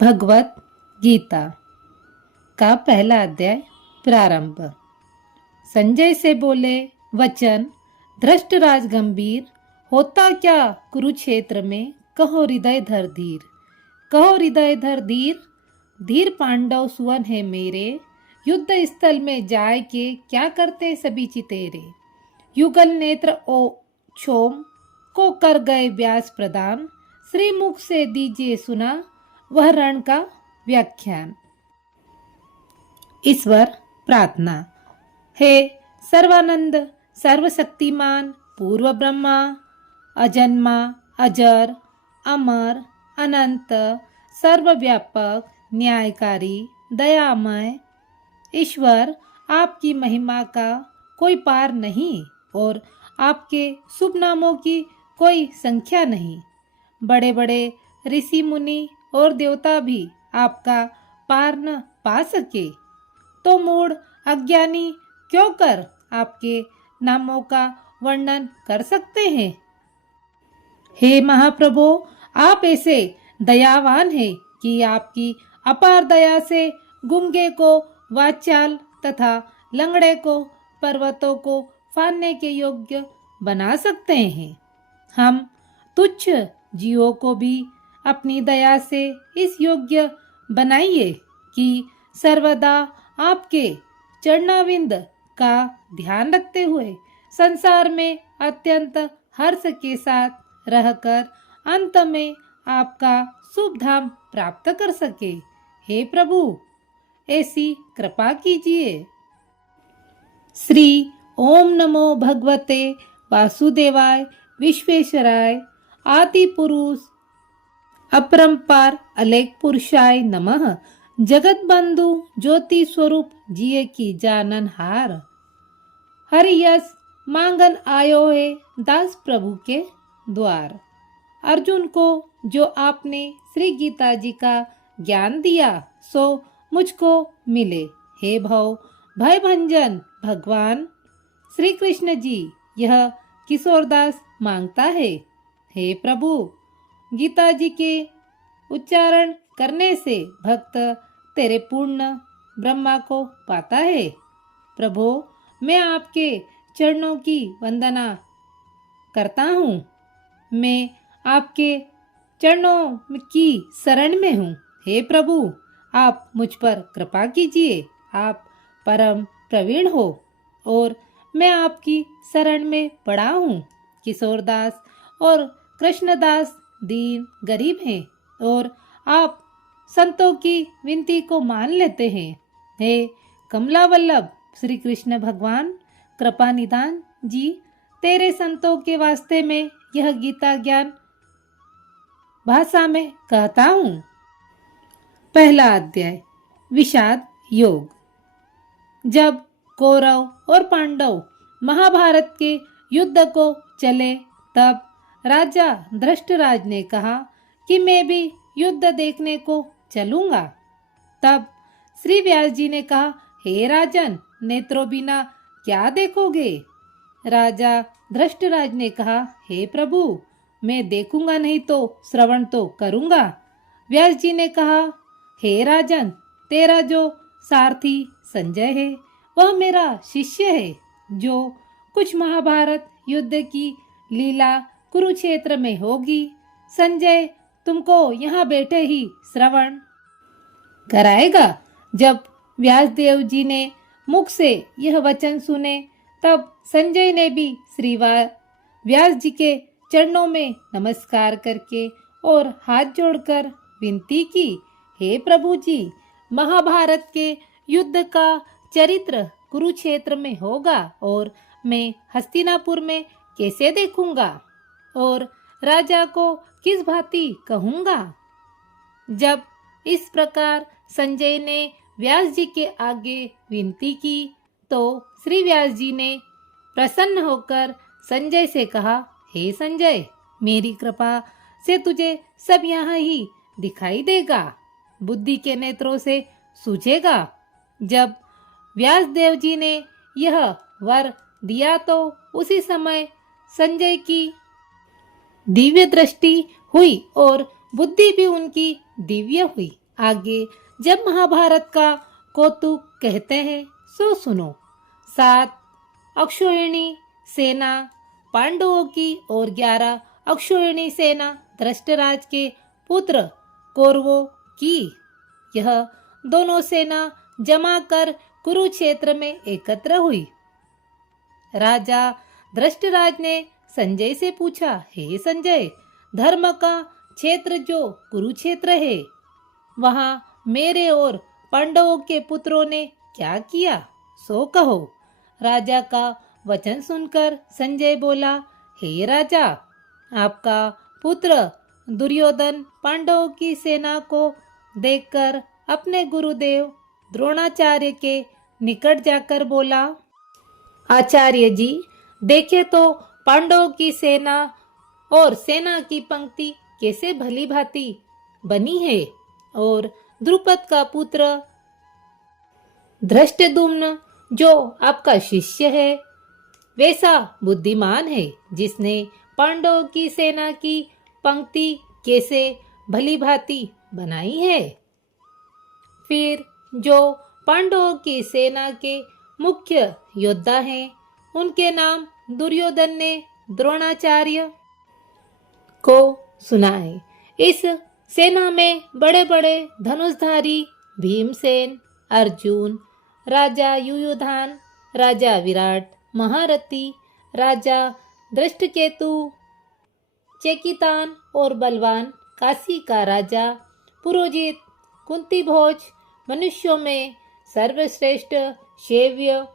भगवत गीता का पहला अध्याय प्रारंभ। संजय से बोले वचन, धृष्टराज गंभीर, होता क्या कुरुक्षेत्र में, कहो हृदय धर धीर। कहो हृदय धर धीर, धीर पांडव सुवन है मेरे, युद्ध स्थल में जाए के क्या करते सभी चितेरे। युगल नेत्र ओ क्षोम को कर गए व्यास प्रदान, श्री मुख से दीजिए सुना वह रण का व्याख्यान। ईश्वर प्रार्थना। हे सर्वानंद सर्वशक्तिमान पूर्व ब्रह्मा, अजन्मा अजर अमर अनंत सर्वव्यापक न्यायकारी दयामय ईश्वर, आपकी महिमा का कोई पार नहीं और आपके शुभ नामों की कोई संख्या नहीं। बड़े बड़े ऋषि मुनि और देवता भी आपका पार न पा सके तो मूढ़ अज्ञानी क्यों कर आपके नामों का वर्णन कर सकते हैं। हे महाप्रभु, आप ऐसे दयावान हैं कि आपकी अपार दया से गूंगे को वाचाल तथा लंगड़े को पर्वतों को फाड़ने के योग्य बना सकते हैं। हम तुच्छ जीवों को भी अपनी दया से इस योग्य बनाइए कि सर्वदा आपके चरणाविंद का ध्यान रखते हुए संसार में अत्यंत हर्ष के साथ रहकर अंत में आपका शुभ धाम प्राप्त कर सके। हे प्रभु, ऐसी कृपा कीजिए। श्री ओम नमो भगवते वासुदेवाय विश्वेश्वराय आदि पुरुष अपरंपार अलेख पुरुषाय नमः। जगत बंधु ज्योति स्वरूप जिये की जानन हार, हरि यश मांगन आयो है दास प्रभु के द्वार। अर्जुन को जो आपने श्री गीता जी का ज्ञान दिया सो मुझको मिले। हे भय भंजन भगवान श्री कृष्ण जी, यह किशोरदास मांगता है। हे प्रभु, गीता जी के उच्चारण करने से भक्त तेरे पूर्ण ब्रह्मा को पाता है। प्रभु, मैं आपके चरणों की वंदना करता हूँ। मैं आपके चरणों की शरण में हूँ। हे प्रभु, आप मुझ पर कृपा कीजिए। आप परम प्रवीण हो और मैं आपकी शरण में पड़ा हूँ। किशोरदास और कृष्णदास दीन गरीब हैं और आप संतों की विनती को मान लेते हैं। हे कमला वल्लभ श्री कृष्ण भगवान कृपा निदान जी, तेरे संतों के वास्ते में यह गीता ज्ञान भाषा में कहता हूँ। पहला अध्याय विषाद योग। जब कौरव और पांडव महाभारत के युद्ध को चले तब राजा धृष्टराज ने कहा कि मैं भी युद्ध देखने को चलूंगा। तब श्री व्यास जी ने कहा, हे राजन, नेत्रों बिना क्या देखोगे। राजा धृष्टराज ने कहा, हे प्रभु, मैं देखूंगा नहीं तो श्रवण तो करूंगा। व्यास जी ने कहा, हे राजन, तेरा जो सारथी संजय है वह मेरा शिष्य है, जो कुछ महाभारत युद्ध की लीला कुरुक्षेत्र में होगी संजय तुमको यहाँ बैठे ही श्रवण कराएगा। जब व्यासदेव जी ने मुख से यह वचन सुने तब संजय ने भी श्री व्यास जी के चरणों में नमस्कार करके और हाथ जोड़कर विनती की, हे प्रभु जी, महाभारत के युद्ध का चरित्र कुरुक्षेत्र में होगा और मैं हस्तिनापुर में कैसे देखूंगा और राजा को किस भांति कहूंगा। जब इस प्रकार संजय ने व्यास जी के आगे विनती की तो श्री व्यास जी ने प्रसन्न होकर संजय से कहा, हे संजय, मेरी कृपा से तुझे सब यहाँ ही दिखाई देगा, बुद्धि के नेत्रों से सूझेगा। जब व्यासदेव जी ने यह वर दिया तो उसी समय संजय की दिव्य दृष्टि हुई और बुद्धि भी उनकी दिव्य हुई। आगे जब महाभारत का कौतुक कहते हैं सो सुनो। 7 अक्षौहिणी सेना पांडवों की और 11 अक्षौहिणी सेना धृतराज के पुत्र कौरवों की। यह दोनों सेना जमा कर कुरुक्षेत्र में एकत्र हुई। राजा धृतराज ने संजय से पूछा, हे संजय, धर्म का क्षेत्र जो कुरुक्षेत्र है, वहां मेरे और पांडवों के पुत्रों ने क्या किया सो कहो। राजा का वचन सुनकर संजय बोला, हे राजा, आपका पुत्र दुर्योधन पांडवों की सेना को देखकर अपने गुरुदेव द्रोणाचार्य के निकट जाकर बोला, आचार्य जी, देखे तो पांडवों की सेना और सेना की पंक्ति कैसे भली भांति बनी है, और द्रुपद का पुत्र धृष्टद्युम्न जो आपका शिष्य है वैसा बुद्धिमान है, जिसने पांडवों की सेना की पंक्ति कैसे भली भांति बनाई है। फिर जो पांडवों की सेना के मुख्य योद्धा हैं, उनके नाम दुर्योधन ने द्रोणाचार्य को सुनाए। इस सेना में बड़े बड़े धनुषधारी भीमसेन, अर्जुन, राजा युयुधान, राजा विराट, महारथी, राजा दृष्टकेतु, चेकितान और बलवान काशी का राजा पुरोजित, कुंती भोज, मनुष्यों में सर्वश्रेष्ठ शैव्य,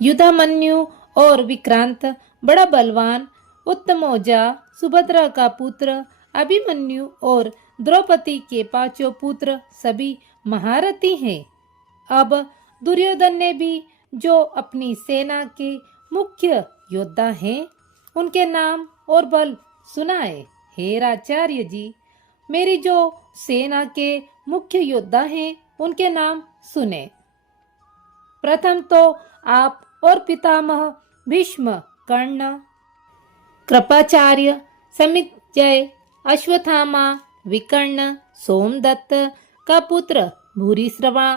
युधामन्यु और विक्रांत बड़ा बलवान, उत्तमौजा, सुभद्रा का पुत्र अभिमन्यु और द्रौपदी के 5 पुत्र सभी महारथी हैं। अब दुर्योधन ने भी जो अपनी सेना के मुख्य योद्धा हैं, उनके नाम और बल सुनाए। हे राचार्य जी, मेरी जो सेना के मुख्य योद्धा हैं, उनके नाम सुने। प्रथम तो आप और पितामह भीष्म, कर्ण, कृपाचार्य, समितजय, अश्वत्थामा, विकर्ण, सोमदत्त का पुत्र भूरिश्रवा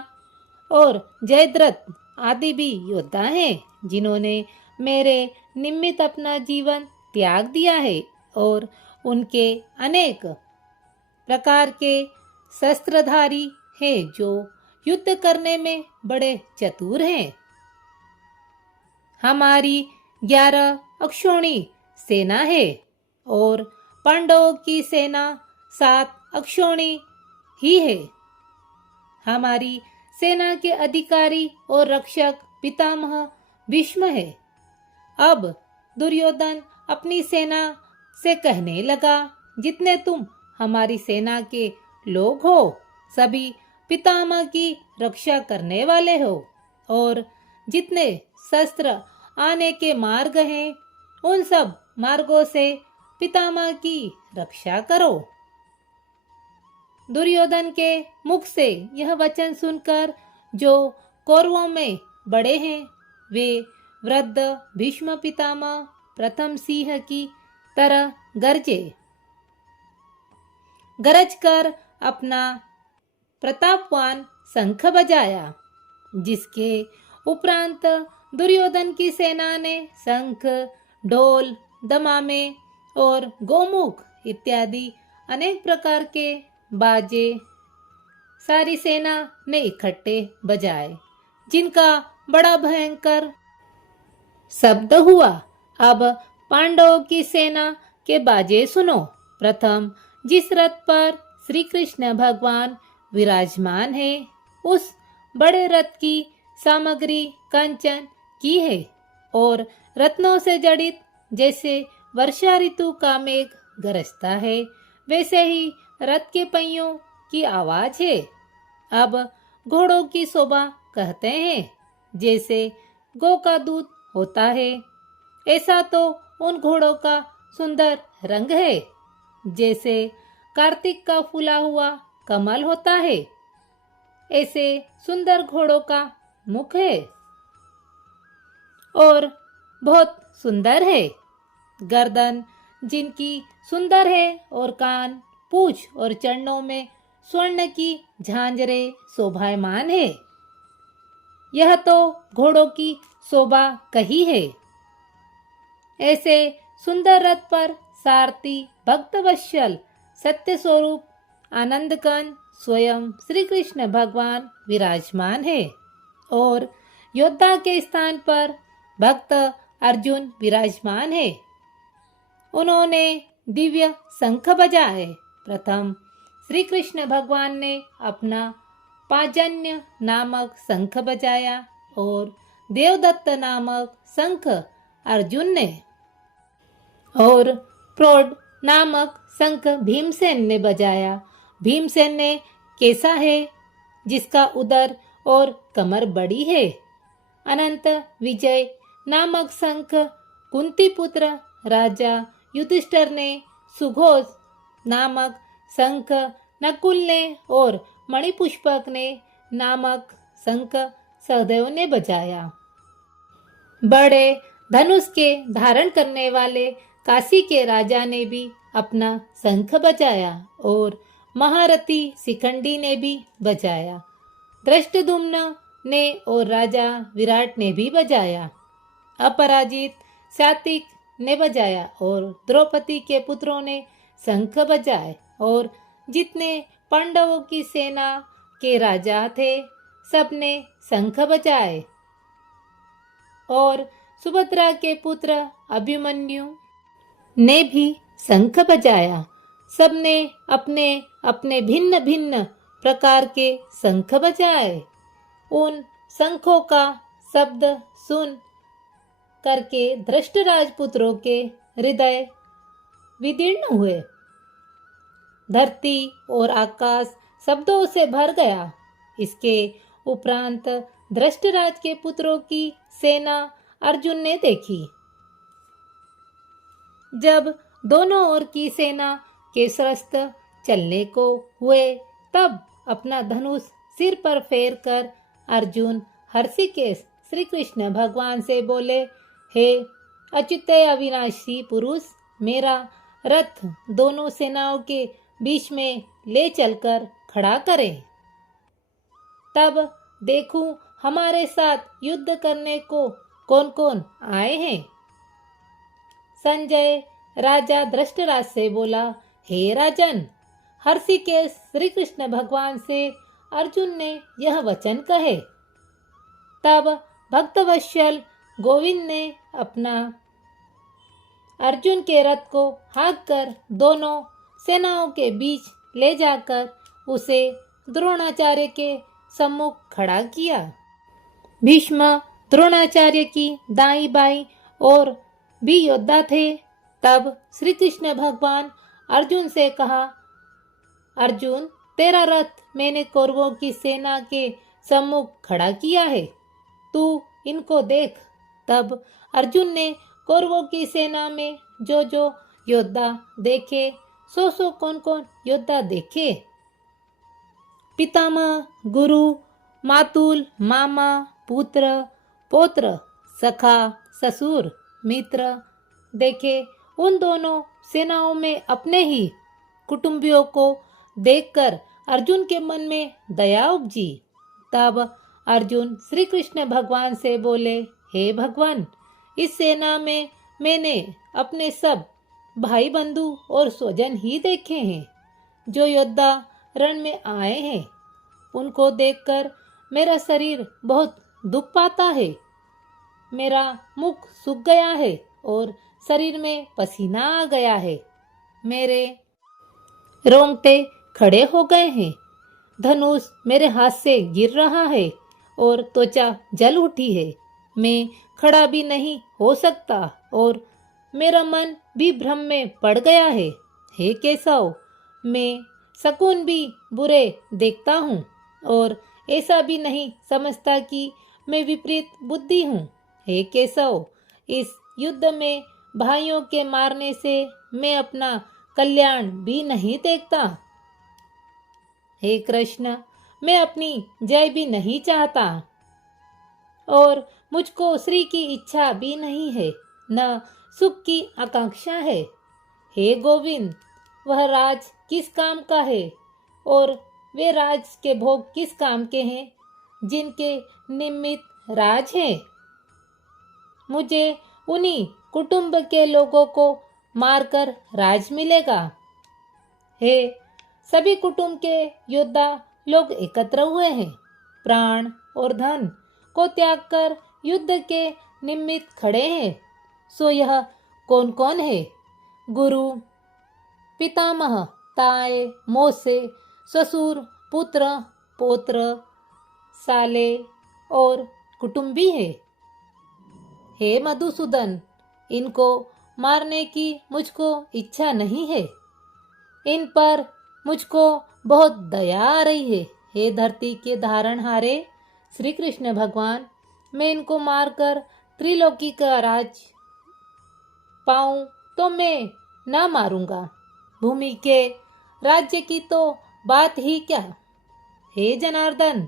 और जयद्रथ आदि भी योद्धा हैं, जिन्होंने मेरे निमित्त अपना जीवन त्याग दिया है, और उनके अनेक प्रकार के शस्त्रधारी हैं जो युद्ध करने में बड़े चतुर हैं। हमारी 11 अक्षौहिणी सेना है और पांडवों की सेना 7 अक्षौहिणी ही है। हमारी सेना के अधिकारी और रक्षक पितामह भीष्म है। अब दुर्योधन अपनी सेना से कहने लगा, जितने तुम हमारी सेना के लोग हो, सभी पितामह की रक्षा करने वाले हो, और जितने शस्त्र आने के मार्ग हैं, उन सब मार्गों से पितामह की रक्षा करो। दुर्योधन के मुख से यह वचन सुनकर जो कौरवों में बड़े हैं, वे वृद्ध भीष्म पितामह प्रथम सिंह की तरह गरजे। गरज कर अपना प्रतापवान शंख बजाया, जिसके उपरांत दुर्योधन की सेना ने शंख, ढोल, दमामे और गोमुख इत्यादि अनेक प्रकार के बाजे सारी सेना ने इकट्ठे बजाए, जिनका बड़ा भयंकर शब्द हुआ। अब पांडवों की सेना के बाजे सुनो। प्रथम जिस रथ पर श्री कृष्ण भगवान विराजमान है, उस बड़े रथ की सामग्री कंचन की है और रत्नों से जड़ित। जैसे वर्षा ऋतु का मेघ गरजता है, वैसे ही रथ के पहियों की आवाज है। अब घोड़ों की शोभा कहते हैं, जैसे गौ का दूध होता है, ऐसा तो उन घोड़ों का सुंदर रंग है। जैसे कार्तिक का फूला हुआ कमल होता है, ऐसे सुंदर घोड़ों का मुख है और बहुत सुंदर है। गर्दन जिनकी सुंदर है और कान, पूंछ और चरणों में स्वर्ण की झांझरें शोभायमान है। यह तो घोड़ों की शोभा कही है। ऐसे सुंदर रथ पर सारथी भक्तवत्सल सत्य स्वरूप आनंद कंद स्वयं श्री कृष्ण भगवान विराजमान है और योद्धा के स्थान पर भक्त अर्जुन विराजमान है। उन्होंने दिव्य शंख बजाए। प्रथम श्री कृष्ण भगवान ने अपना पाजन्य नामक शंख बजाया और देवदत्त नामक शंख अर्जुन ने और प्रोड नामक शंख भीमसेन ने बजाया। भीमसेन ने कैसा है जिसका उदर और कमर बड़ी है। अनंत विजय नामक शंख कुंती पुत्र राजा युधिष्ठिर ने सुघोष नामक शंख नकुल ने और मणिपुष्पक ने नामक शंख सहदेव ने बजाया। बड़े धनुष के धारण करने वाले काशी के राजा ने भी अपना शंख बजाया और महारथी शिखंडी ने भी बजाया। धृष्टद्युम्न ने और राजा विराट ने भी बजाया। अपराजित सात्विक ने बजाया और द्रौपदी के पुत्रों ने शंख बजाए और जितने पांडवों की सेना के राजा थे सबने शंख बजाए और सुभद्रा के पुत्र अभिमन्यु ने भी शंख बजाया। सबने अपने अपने भिन्न भिन्न प्रकार के शंख बजाए। उन शंखों का शब्द सुन करके धृष्ट राजपुत्रों के हृदय विदीर्ण हुए। धरती और आकाश शब्दों से भर गया। इसके उपरांत धृष्टराज के पुत्रों की सेना अर्जुन ने देखी। जब दोनों ओर की सेना के शस्त्र चलने को हुए तब अपना धनुष सिर पर फेर कर अर्जुन हर्षिकेश श्री कृष्ण भगवान से बोले, हे अच्युत अविनाशी पुरुष, मेरा रथ दोनों सेनाओं के बीच में ले चलकर खड़ा करें। तब देखूं हमारे साथ युद्ध करने को कौन कौन आए हैं। संजय राजा धृष्टराज से बोला, हे राजन, हर्षिकेश श्री कृष्ण भगवान से अर्जुन ने यह वचन कहे। तब भक्तवत्सल गोविंद ने अपना अर्जुन के रथ को हाँक कर दोनों सेनाओं के बीच ले जाकर उसे द्रोणाचार्य के सम्मुख खड़ा किया। भीष्म द्रोणाचार्य की दाईं बाईं और भी योद्धा थे। तब श्री कृष्ण भगवान अर्जुन से कहा, अर्जुन, तेरा रथ मैंने कौरवों की सेना के सम्मुख खड़ा किया है, तू इनको देख। तब अर्जुन ने कौरवों की सेना में जो जो योद्धा देखे, सो कौन कौन योद्धा देखे। पितामह, गुरु, मातुल, मामा, पुत्र, पौत्र, सखा, ससुर, मित्र देखे। उन दोनों सेनाओं में अपने ही कुटुंबियों को देखकर अर्जुन के मन में दया उपजी। तब अर्जुन श्री कृष्ण भगवान से बोले, हे भगवान, इस सेना में मैंने अपने सब भाई बंधु और स्वजन ही देखे हैं। जो योद्धा रण में आए हैं उनको देखकर मेरा शरीर बहुत दुख पाता है। मेरा मुख सूख गया है और शरीर में पसीना आ गया है। मेरे रोंगटे खड़े हो गए हैं। धनुष मेरे हाथ से गिर रहा है और त्वचा जल उठी है। मैं खड़ा भी नहीं हो सकता और मेरा मन भी भ्रम में पड़ गया है। हे केशव, मैं शकुन भी बुरे देखता हूँ और ऐसा भी नहीं समझता कि मैं विपरीत बुद्धि हूँ। हे केशव, इस युद्ध में भाइयों के मारने से मैं अपना कल्याण भी नहीं देखता। हे कृष्ण, मैं अपनी जय भी नहीं चाहता और मुझको श्री की इच्छा भी नहीं है, न सुख की आकांक्षा है। हे गोविंद, वह राज किस काम का है और वे राज के भोग किस काम के हैं जिनके निमित्त राज है? मुझे उन्हीं कुटुंब के लोगों को मारकर राज मिलेगा। हे सभी कुटुंब के योद्धा लोग एकत्र हुए हैं, प्राण और धन को त्याग कर युद्ध के निमित्त खड़े हैं। सो यह कौन कौन है? गुरु, पितामह, ताए, मौसे, ससुर, पुत्र, पौत्र, साले और कुटुंबी है। हे मधुसूदन, इनको मारने की मुझको इच्छा नहीं है। इन पर मुझको बहुत दया आ रही है। हे धरती के धारणहारे श्री कृष्ण भगवान, मैं इनको मारकर त्रिलोकी का राज पाऊं तो मैं ना मारूंगा। भूमि के राज्य की तो बात ही क्या। हे जनार्दन,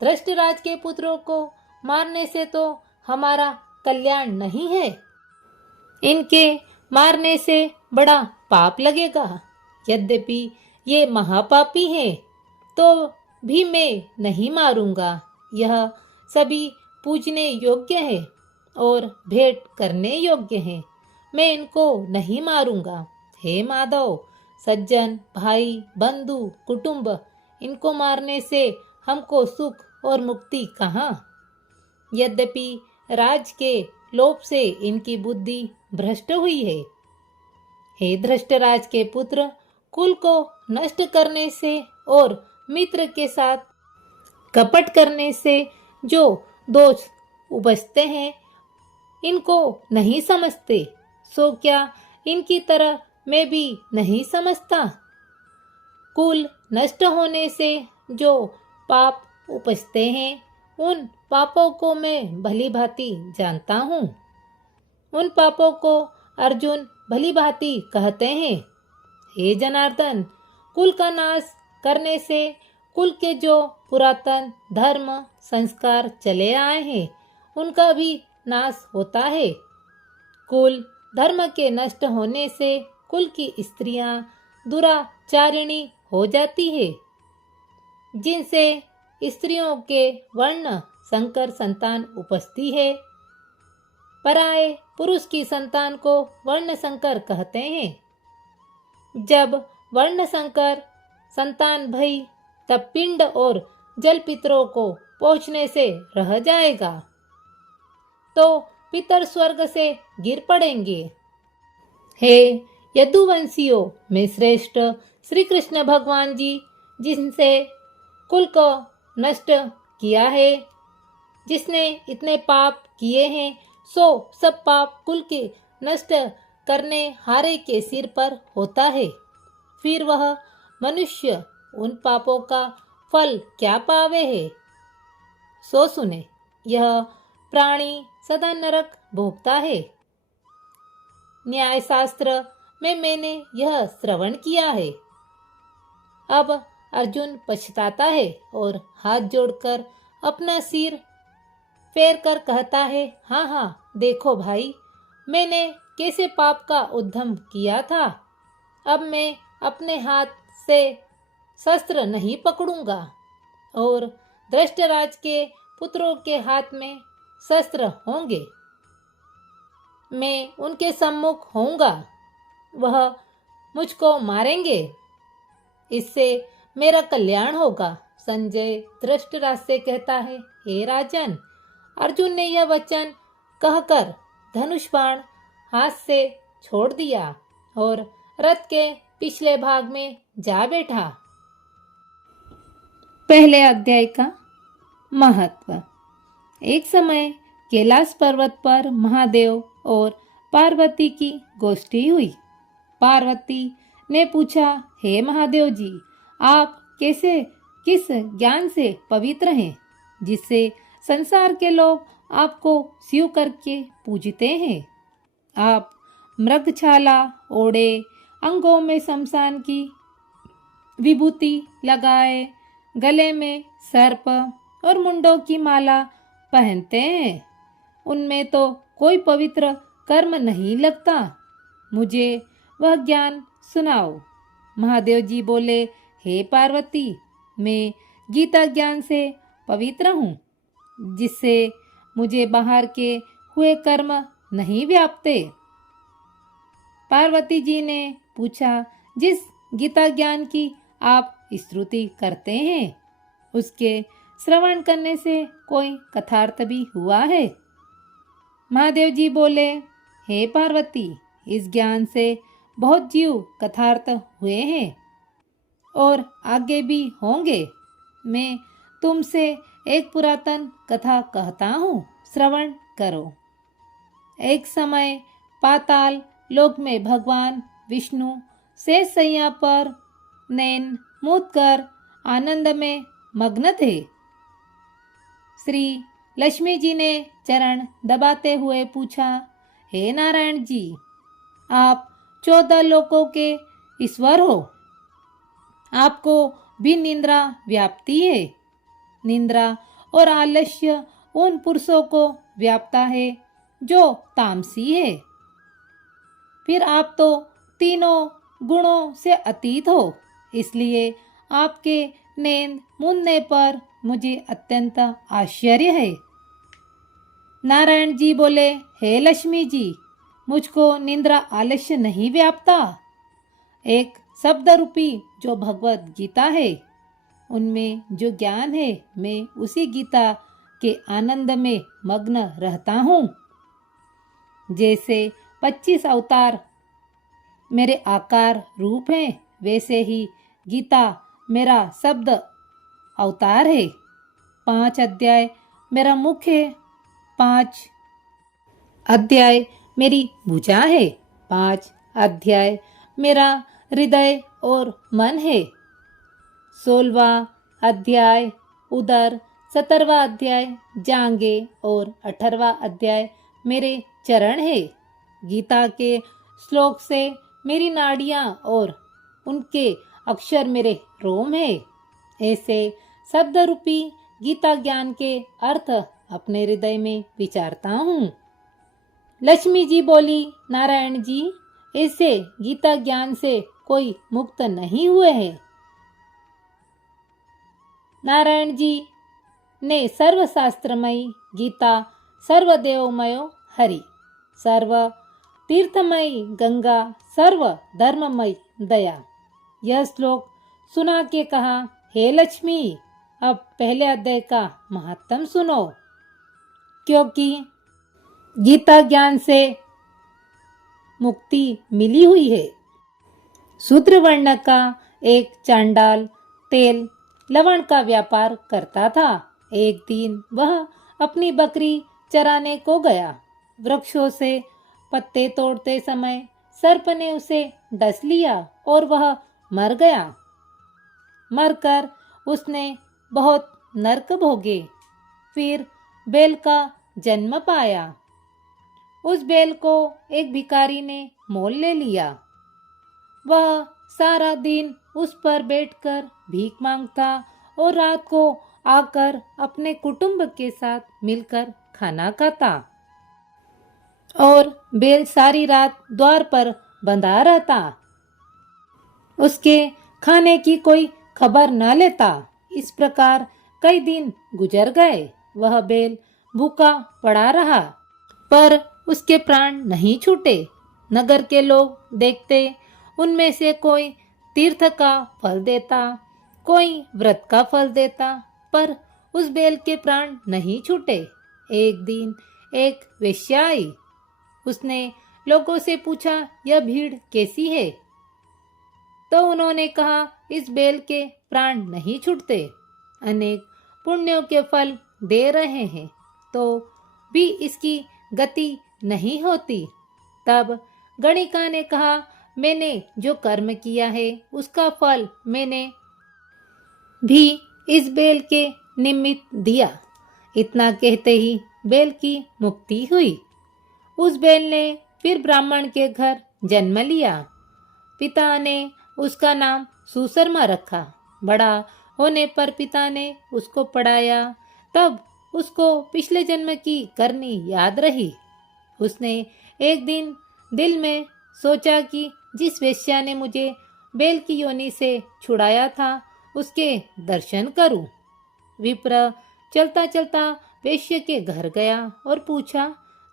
धृष्टराज के पुत्रों को मारने से तो हमारा कल्याण नहीं है, इनके मारने से बड़ा पाप लगेगा। यद्यपि ये महापापी हैं तो भी मैं नहीं मारूंगा। यह सभी पूजने योग्य है और भेंट करने योग्य हैं, मैं इनको नहीं मारूंगा। हे माधव, सज्जन, भाई, बंधु, कुटुंब, इनको मारने से हमको सुख और मुक्ति कहाँ? यद्यपि राज के लोभ से इनकी बुद्धि भ्रष्ट हुई है। हे धृष्टराज के पुत्र, कुल को नष्ट करने से और मित्र के साथ कपट करने से जो दोष उपजते हैं, इनको नहीं समझते। सो क्या इनकी तरह मैं भी नहीं समझता? कुल नष्ट होने से जो पाप उपजते हैं, उन पापों को मैं भली भांति जानता हूँ। उन पापों को अर्जुन भली भांति कहते हैं। हे जनार्दन, कुल का नाश करने से कुल के जो पुरातन धर्म संस्कार चले आए हैं, उनका भी नाश होता है। कुल धर्म के नष्ट होने से कुल की स्त्रियां दुराचारिणी हो जाती है, जिनसे स्त्रियों के वर्ण संकर संतान उपजती है। पराये पुरुष की संतान को वर्ण संकर कहते हैं। जब वर्ण संकर संतान भई, तब पिंड और जल पितरों को पहुँचने से रह जाएगा, तो पितर स्वर्ग से गिर पड़ेंगे। हे यदुवंशियों में श्रेष्ठ श्री कृष्ण भगवान जी, जिनसे कुल को नष्ट किया है, जिसने इतने पाप किए हैं, सो सब पाप कुल के नष्ट करने हारे के सिर पर होता है। फिर वह मनुष्य उन पापों का फल क्या पावे है? सो सुने, यह प्राणी सदा नरक भोगता है। न्याय शास्त्र में मैंने यह श्रवण किया है। अब अर्जुन पछताता है और हाथ जोड़कर अपना सिर फेर कर कहता है, हाँ हाँ, देखो भाई, मैंने कैसे पाप का उद्यम किया था। अब मैं अपने हाथ से शस्त्र नहीं पकड़ूंगा और धृष्टराज के पुत्रों के हाथ में शस्त्र होंगे। मैं उनके सम्मुख होऊंगा, वह मुझको मारेंगे, इससे मेरा कल्याण होगा। संजय धृष्टराज से कहता है, हे राजन, अर्जुन ने यह वचन कहकर धनुष बाण हाथ से छोड़ दिया और रथ के पिछले भाग में जा बैठा। पहले अध्याय का महत्व। एक समय कैलाश पर्वत पर महादेव और पार्वती की गोष्ठी हुई। पार्वती ने पूछा, हे महादेव जी, आप किस ज्ञान से पवित्र हैं, जिससे संसार के लोग आपको शिव करके पूजते हैं? आप मृगछाला ओढ़े, अंगों में शमशान की विभूति लगाए, गले में सर्प और मुंडों की माला पहनते हैं। उनमें तो कोई पवित्र कर्म नहीं लगता। मुझे वह ज्ञान सुनाओ। महादेव जी बोले, हे पार्वती, मैं गीता ज्ञान से पवित्र हूँ, जिससे मुझे बाहर के हुए कर्म नहीं व्यापते। पार्वती जी ने पूछा, जिस गीता ज्ञान की आप स्तुति करते हैं, उसके श्रवण करने से कोई कथार्थ भी हुआ है? महादेव जी बोले, हे पार्वती, इस ज्ञान से बहुत जीव कथार्थ हुए हैं और आगे भी होंगे। मैं तुमसे एक पुरातन कथा कहता हूँ, श्रवण करो। एक समय पाताल लोक में भगवान विष्णु शेष शैया पर नैन मूंद कर आनंद में मग्न थे। श्री लक्ष्मी जी ने चरण दबाते हुए पूछा, हे नारायण जी, आप 14 लोकों के ईश्वर हो, आपको भी निंद्रा व्याप्ति है। निंद्रा और आलस्य उन पुरुषों को व्यापता है जो तामसी है। फिर आप तो तीनों गुणों से अतीत हो, इसलिए आपके नींद मूंदने पर मुझे अत्यंत आश्चर्य है। नारायण जी बोले, हे लक्ष्मी जी, मुझको निंद्रा आलस्य नहीं व्यापता। एक शब्द रूपी जो भगवत गीता है, उनमें जो ज्ञान है, मैं उसी गीता के आनंद में मग्न रहता हूँ। जैसे 25 अवतार मेरे आकार रूप हैं, वैसे ही गीता मेरा शब्द अवतार है। 5 अध्याय मेरा मुख है, 5 अध्याय मेरी भुजा है, 5 अध्याय मेरा हृदय और मन है, 16वां अध्याय उदर, 17वां अध्याय जांगे और 18वां अध्याय मेरे चरण है। गीता के श्लोक से मेरी नाड़ियाँ और उनके अक्षर मेरे रोम है। ऐसे शब्द रूपी गीता ज्ञान के अर्थ अपने हृदय में विचारता हूँ। लक्ष्मी जी बोली, नारायण जी, ऐसे गीता ज्ञान से कोई मुक्त नहीं हुए हैं। नारायण जी ने सर्वशास्त्रमयी गीता, सर्वदेवमयो हरि, सर्व तीर्थमयी गंगा, सर्व धर्ममयी दया, यह श्लोक सुना के कहा, हे लक्ष्मी, अब पहले अध्याय का महात्म सुनो, क्योंकि गीता ज्ञान से मुक्ति मिली हुई है। शूद्र वर्ण का एक चांडाल तेल लवण का व्यापार करता था। एक दिन वह अपनी बकरी चराने को गया। वृक्षों से पत्ते तोड़ते समय सर्प ने उसे डस लिया और वह मर गया। मरकर उसने बहुत नरक भोगे। फिर बैल का जन्म पाया। उस बैल को एक भिखारी ने मोल ले लिया। वह सारा दिन उस पर बैठकर भीख मांगता और रात को आकर अपने कुटुंब के साथ मिलकर खाना खाता और बैल सारी रात द्वार पर बंधा रहता। उसके खाने की कोई खबर न लेता। इस प्रकार कई दिन गुजर गए। वह बैल भूखा पड़ा रहा, पर उसके प्राण नहीं छूटे। नगर के लोग देखते, उनमें से कोई तीर्थ का फल देता, कोई व्रत का फल देता, पर उस बैल के प्राण नहीं छूटे। एक दिन एक वेश्या आई। उसने लोगों से पूछा, यह भीड़ कैसी है? तो उन्होंने कहा, इस बैल के प्राण नहीं छूटते, अनेक पुण्यों के फल दे रहे हैं, तो भी इसकी गति नहीं होती। तब गणिका ने कहा, मैंने जो कर्म किया है उसका फल मैंने भी इस बैल के निमित्त दिया। इतना कहते ही बैल की मुक्ति हुई। उस बैल ने फिर ब्राह्मण के घर जन्म लिया। पिता ने उसका नाम सुशर्मा रखा। बड़ा होने पर पिता ने उसको पढ़ाया। तब उसको पिछले जन्म की करनी याद रही। उसने एक दिन दिल में सोचा कि जिस वेश्या ने मुझे बैल की योनि से छुड़ाया था, उसके दर्शन करूं। विप्र चलता चलता वेश्य के घर गया और पूछा,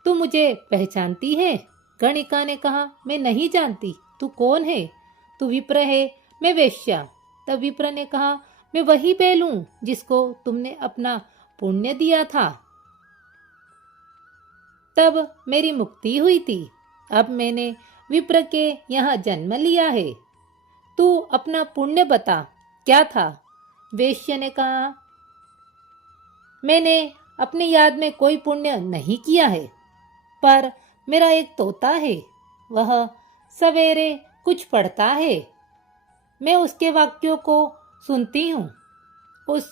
तू मुझे पहचानती है? गणिका ने कहा, मैं नहीं जानती, तू कौन है? तू विप्र है, मैं वेश्या। तब विप्र ने कहा, मैं वही बैल हूं जिसको तुमने अपना पुण्य दिया था, तब मेरी मुक्ति हुई थी। अब मैंने विप्र के यहाँ जन्म लिया है। तू अपना पुण्य बता, क्या था? वेश्य ने कहा, मैंने अपनी याद में कोई पुण्य नहीं किया है, पर मेरा एक तोता है, वह सवेरे कुछ पढ़ता है, मैं उसके वाक्यों को सुनती हूँ। उस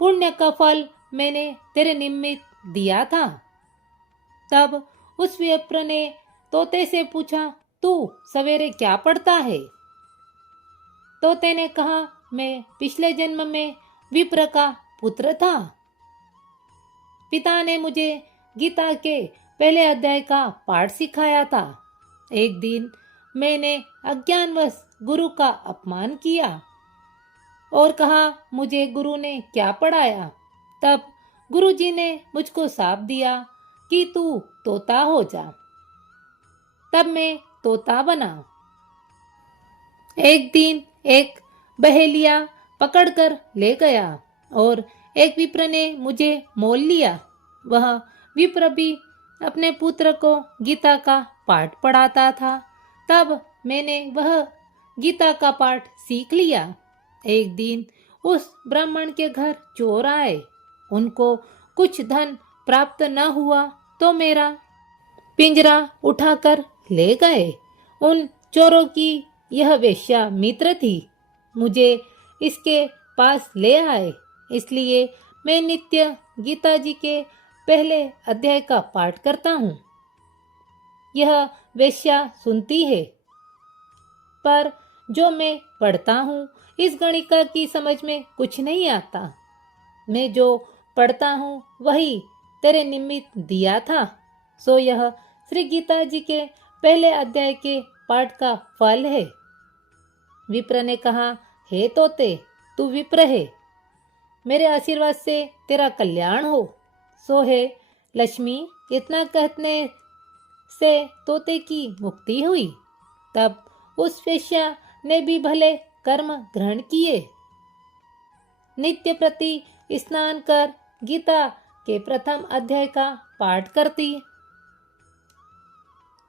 पुण्य का फल मैंने तेरे निमित्त दिया था। तब उस विप्र ने तोते से पूछा, तू सवेरे क्या पढ़ता है? तोते ने कहा, मैं पिछले जन्म में विप्र का पुत्र था। पिता ने मुझे गीता के पहले अध्याय का पाठ सिखाया था। एक दिन मैंने अज्ञानवश गुरु का अपमान किया और कहा, मुझे गुरु ने क्या पढ़ाया? तब गुरुजी ने मुझको शाप दिया कि तू तोता हो जा। तब मैं तोता बना। एक दिन एक बहेलिया पकड़कर ले गया और एक विप्र ने मुझे मोल लिया। वह विप्र भी अपने पुत्र को गीता का पाठ पढ़ाता था। तब मैंने वह गीता का पाठ सीख लिया। एक दिन उस ब्राह्मण के घर चोर आए। उनको कुछ धन प्राप्त न हुआ तो मेरा पिंजरा उठाकर ले गए। उन चोरों की यह वेश्या मित्र थी। मुझे इसके पास ले आए, इसलिए मैं नित्य गीता जी के पहले अध्याय का पाठ करता हूँ। यह वेश्या सुनती है, पर जो मैं पढ़ता हूँ इस गणिका की समझ में कुछ नहीं आता। मैं जो पढ़ता हूँ वही तेरे निमित्त दिया था, सो यह श्री गीता जी के पहले अध्याय के पाठ का फल है। विप्र ने कहा, हे तोते, तू विप्र है, मेरे आशीर्वाद से तेरा कल्याण हो। सो हे लक्ष्मी, इतना कहने से तोते की मुक्ति हुई। तब उस वेश्या ने भी भले कर्म ग्रहण किए। नित्य प्रति स्नान कर गीता के प्रथम अध्याय का पाठ करती।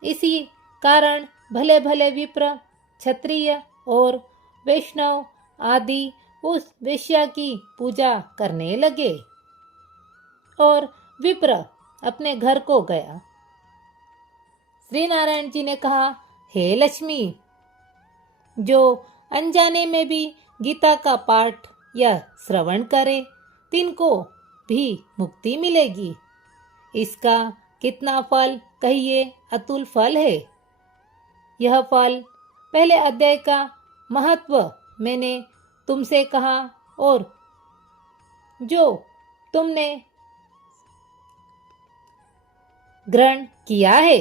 इसी कारण भले भले विप्र, क्षत्रिय और वैष्णव आदि उस वेश्या की पूजा करने लगे और विप्र अपने घर को गया। श्री नारायण जी ने कहा, हे लक्ष्मी, जो अनजाने में भी गीता का पाठ या श्रवण करे, तिनको भी मुक्ति मिलेगी। इसका कितना फल कहिए, अतुल फल है। यह फल पहले अध्याय का महत्व मैंने तुमसे कहा और जो तुमने ग्रहण किया है।